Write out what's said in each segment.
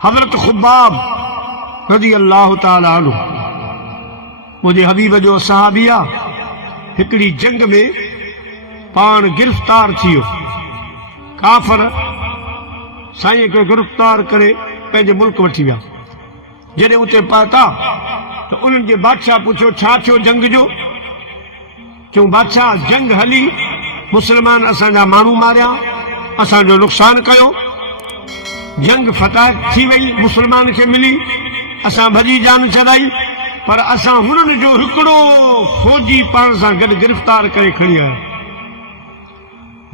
हजरत खुब्बाब रज़ी अल्लाह ताला अन्हु मुझे हबीब जो सहाबिया हिकड़ी जंग में पान गिरफ्तार थियो। काफर साईं के गिरफ्तार करे पंहिंजे मुल्क वठी विया। जॾहिं उते पहुता तो उन्हनि जे बादशाह पुछियो छा थियो जंग जो? क्यों बादशाह जंग हली, मुसलमान असांजा माण्हू मारिया, असांजो नुक़सान कयो, जंग फतह थी वई, मुसलमान खे मिली, असां भॼी जान छॾाई, पर असां हुननि जो हिकिड़ो फौजी पाण सां गॾु गिरफ़्तार करे खणी आया।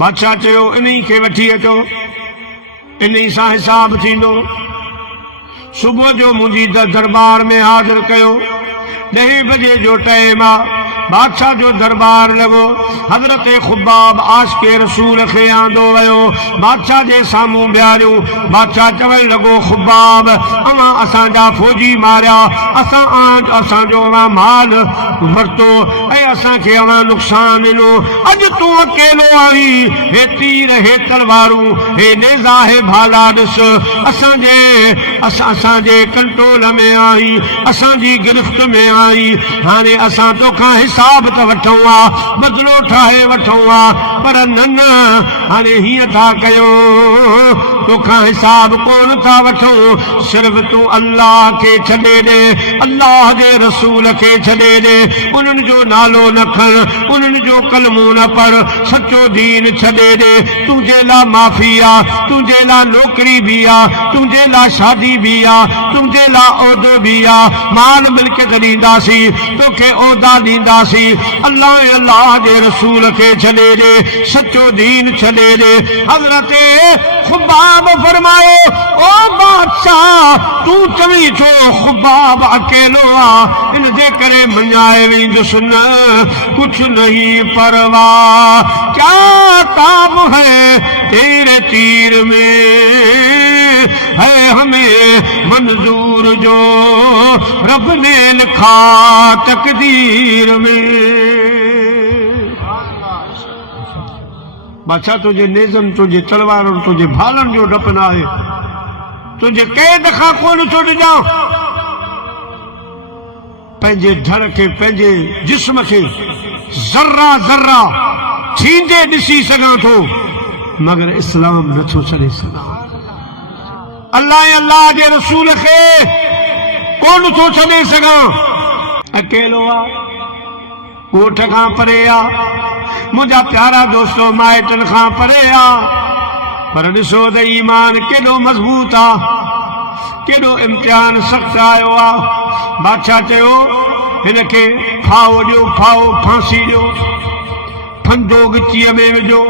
बादशाह चयो इन्ही खे वठी अचो, इन्ही सां हिसाब थींदो। सुबुह जो मुंहिंजी दरबार में हाज़िर कयो। 10 बजे जो टाइम आहे। बादशाह जो दरबार लॻो। हज़रत खुब्बाब आशिक़े रसूल खे आंदो वियो, बादशाह जे साम्हूं बीहारियो। बादशाह चवण लॻो खुब्बाब अवां असांजा फौजी मारिया, असांजो अवां माल वरितो ऐं असांखे अवां नुक़सान ॾिनो। अॼु तूं अकेलो आई, हे तीर, हे तलवारूं, हे नेज़ा, हे भाला ॾिस असांजे कंट्रोल में आई, असांजी गिरफ़्त में आई। हाणे असां तोखां हिसाब त वठूं आ, बदिलो ठाहे वठूं आ, पर न हाणे हीअं था कयूं, तोखां हिसाब कोन था वठूं। सिर्फ़ तूं अल्लाह खे छॾे ॾे, अल्लाह जे रसूल खे छॾे ॾे, उन्हनि जो नालो न खण, उन्हनि जो कलमो न पढ़, सचो दीन छॾे ॾे। तुंहिंजे लाइ माफ़ी आहे, तुंहिंजे लाइ नौकरी बि आहे, तुंहिंजे लाइ शादी बि आहे, तुंहिंजे लाइ उहिदो बि आहे, माल मिल्कियत ॾींदासीं, तोखे उहिदा ॾींदासीं। अल्लाह जे रसूल खे छॾे ॾे, सचो दीन छॾे ॾे। हज़रत खुब्बाब फरमायो ओ बादशाह तूं चवी छो खुब्बाब अकेलो आ, इन जे करे मञाए वेंदुसि न, कुछ नहीं परवाह, क्या ताब है तेरे तीर में, है हमें मंजूर जो रब ने लिखा तकदीर में। बादशाह तुझे नेज़म, तुझे तलवार और तुझे भालन जो डप न आहे, तुझे कैद खां कोन छो ॾिजां। पंहिंजे धड़ खे, पंहिंजे जिस्म खे ज़र्रा ज़र्रा थींदे ॾिसी सघां थो, मगर इस्लाम नथो छॾे सघां। अल्लाह जे रसूल खे कोन थो छॾे सघां। अकेलो आहे, ॻोठ खां परे आहे, मुंहिंजा प्यारा दोस्तो माइटनि खां परे आहे, पर ॾिसो त ईमान केॾो मज़बूत आहे, केॾो इम्तिहान सख़्तु आयो आहे। बादशाह चयो हिन खे फाओ ॾियो, फाओ फांसी ॾियो, फंदो गिचीअ में विझो,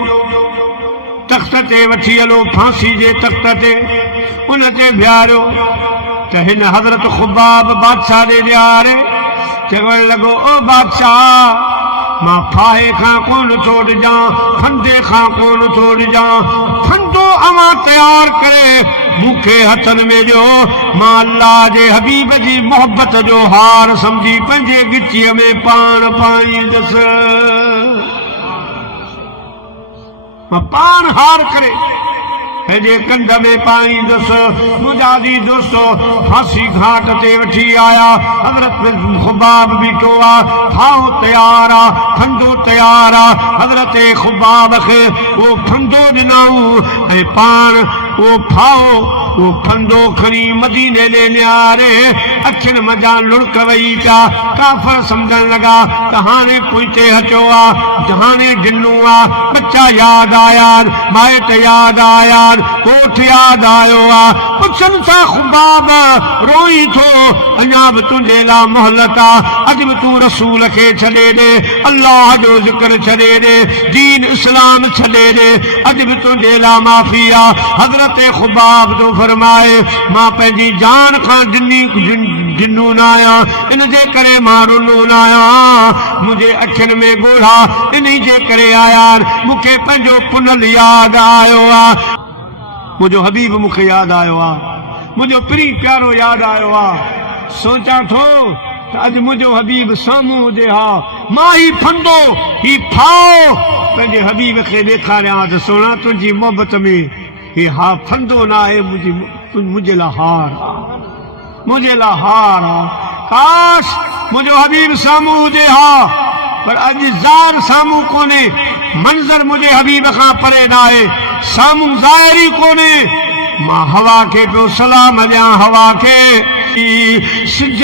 तख़्त ते वठी हलो, फांसी जे तख़्त ते उन ते बीहारियो। त हिन हज़रत खुब्बाब बादशाह ॾे ॾियारे चवण लॻो ओ बादशाह मां फाहे खां कोन थो ॾिजां, फंदे खां कोन थो ॾिजां, फंदो अवां तयार करे मूंखे हथनि में ॾियो, मां अल्लाह जे हबीब जी मोहबत जो हार सम्झी पंहिंजे गिचीअ में पाण पाईंदुसि। मां पाण हार करे पंहिंजे कंध में पाईंदुसि। मुंहिंजा दी दोस्तो फांसी घाट ते वठी आया। हज़रत खुब्बाब बीठो आहे, फाओ तयार आहे, फंदो तयार आहे। हज़रत खुब्बाब खे उहो फंदो ॾिनऊं ऐं पाण उहो फाओ उहो फंदो खणी मदीने ॾे निहारे अखियुनि मज़ा लुड़क वेई पिया। काफ़र सम्झण लॻा त हाणे पोइते हटियो आहे, हाणे ढिनो आहे, बच्चा यादि आया, माइट यादि आया, कोठ यादि आयो आहे। पुछनि था खुब्बाब रोई थो, अञा बि तुंहिंजे लाइ मोहलत आहे, अॼु बि तूं रसूल खे छॾे ॾे, अल्लाह जो ज़िक्र छॾे ॾे, दीन इस्लाम छॾे ॾे, अॼु बि तुंहिंजे लाइ माफ़ी आहे। हज़रत खुब्बाब जो फरमाए मां पंहिंजी जान खां ॾिनो न आहियां, इन जे करे मां रुनो न आहियां, मुंहिंजे अखियुनि में ॻोढ़ा इन जे करे आया, मूंखे पंहिंजो पुनल यादि आयो आहे, मुंहिंजो हबीब मूंखे यादि आयो आहे, मुंहिंजो प्री प्यारो यादि आयो आहे। सोचां थो त अॼु मुंहिंजो हबीब साम्हूं हुजे, हा मां ही फंदो ही फाओ पंहिंजे हबीब खे ॾेखारियां त सोना तुंहिंजी मोहबत में ही हा फंदो न आहे, मुंहिंजी तू मुझे लाहार मुझे लाहार काश मुझो हबीब सामू हुजे हा पर अज ज़ार सामू कोने मंजर मुझे हबीब खां परे ना है सामू ज़ाहिरी कोने मां हवा के पियो सलाम ॾियां हवा के सिज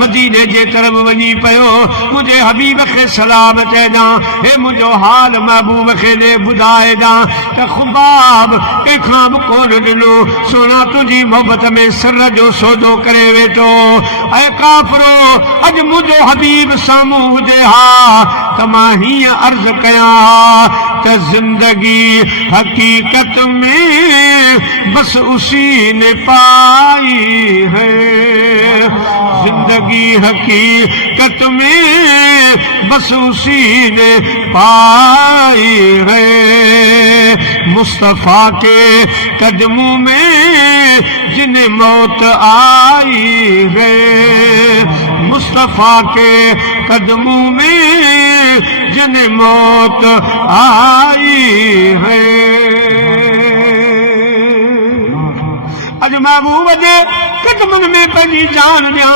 मदीने जे तरफ वञी पियो मुझे हबीब खे सलाम चइजां हे मुंहिंजो हाल महबूब खे ॾे ॿुधाए ॾां त ख़ुबाब कंहिंखां बि कोन ॾिनो सोना तुंहिंजी मोहबत में सिर जो सौदो करे वेठो ऐं काफ़िरो अॼु मुंहिंजो हबीब साम्हूं हुजे हा त मां हीअं अर्ज़ कयां त ज़िंदगी हकीकत में बस उसी ने पाई है जिंदगी हकीकत में बस उसी ने पाई है मुस्तफा के कदमों में जिन्हें मौत आई है मुस्तफा के कदमों में जिन्हें मौत आई है अज महबूब जे कदमन में पंहिंजी जान ॾियां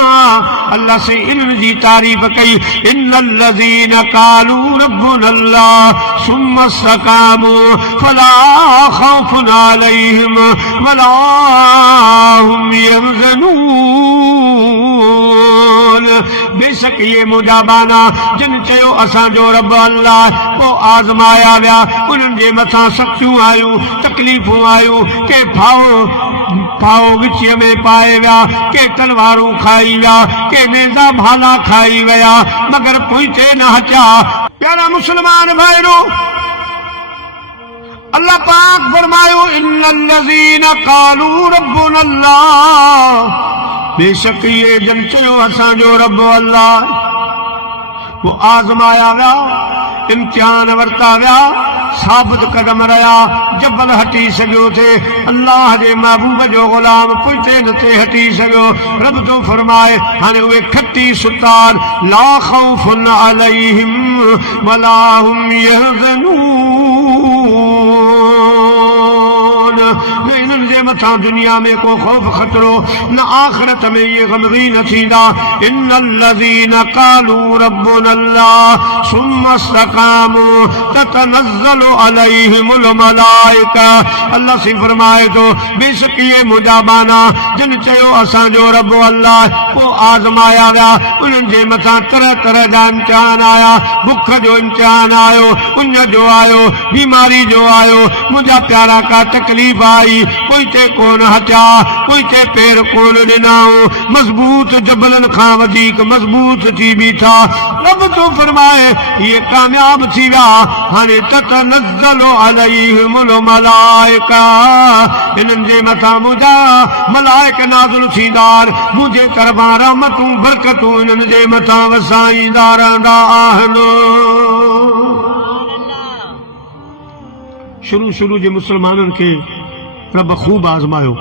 अल्लाह से इन जी तारीफ़ कई इन्नल्लज़ीन क़ालू रब्बुनल्लाह सुम्मा इस्तक़ामू फला ख़ौफ़ुन अलैहिम वला हुम यहज़नून बेशक ये मुजाबाना जिन चयो असांजो रब अल्लाह को आज़माया विया उन्हनि जे मथां सख़्तियूं आयूं तकलीफ़ूं आयूं के भाव विच में पाए विया के तलवारूं खाई विया के नेज़ा भाला खाई विया मगर पोइते न हचा प्यारा मुसलमान भाइरो अल्लाह पाक फरमायो इन्नल्लज़ीन क़ालू रब्बुनल्लाह बेशक ये जन चयो असांजो रब अल्लाह वो आज़माया विया इम्तिहान वरता विया साबित कदम रहा जबल हटी सको थे अल्लाह जे महबूब जो गुलाम पुलते न थे हटी सको रब तो फरमाए हाने वे खट्टी सुतार ला खौफुन अलैहिम वला हुम यहज़नून इन्हनि जे मथां दुनिया में को खौफ खतरो न आखिरत में ये गमगीन थींदा इन्नल्लज़ीन क़ालू रब्बुनल्लाह सुम्मा इस्तक़ामू ततनज़्ज़लु अलैहिमुल मलाइका अल्लाह से फरमाए तो बेशक ये मुजाबाना जिन चयो असांजो रब अल्लाह को आज़माया विया उन्हनि जे मथां तरह तरह जा इम्तिहान आया भुख जो इम्तिहान आयो उन जो आयो बीमारी जो आयो मुंहिंजा प्यारा का तकलीफ़ आई कोई ते कोन हचा कोई ते पैर कोन ॾिनाऊं मज़बूत जबलनि खां वधीक मज़बूत थी बीठा रब तो फरमाए ये कामयाब थी विया हाणे ततनज़्ज़लु अलैहिमुल मलाइका इन्हनि जे मथां मुंहिंजा मलाइक नाज़िल थींदा मुंहिंजे तरफ़ां रहमतूं बरकतूं इन्हनि जे मथां वसाईंदा रहंदा आहिनि शुरू जे मुसलमाननि खे रब खूब आज़मायो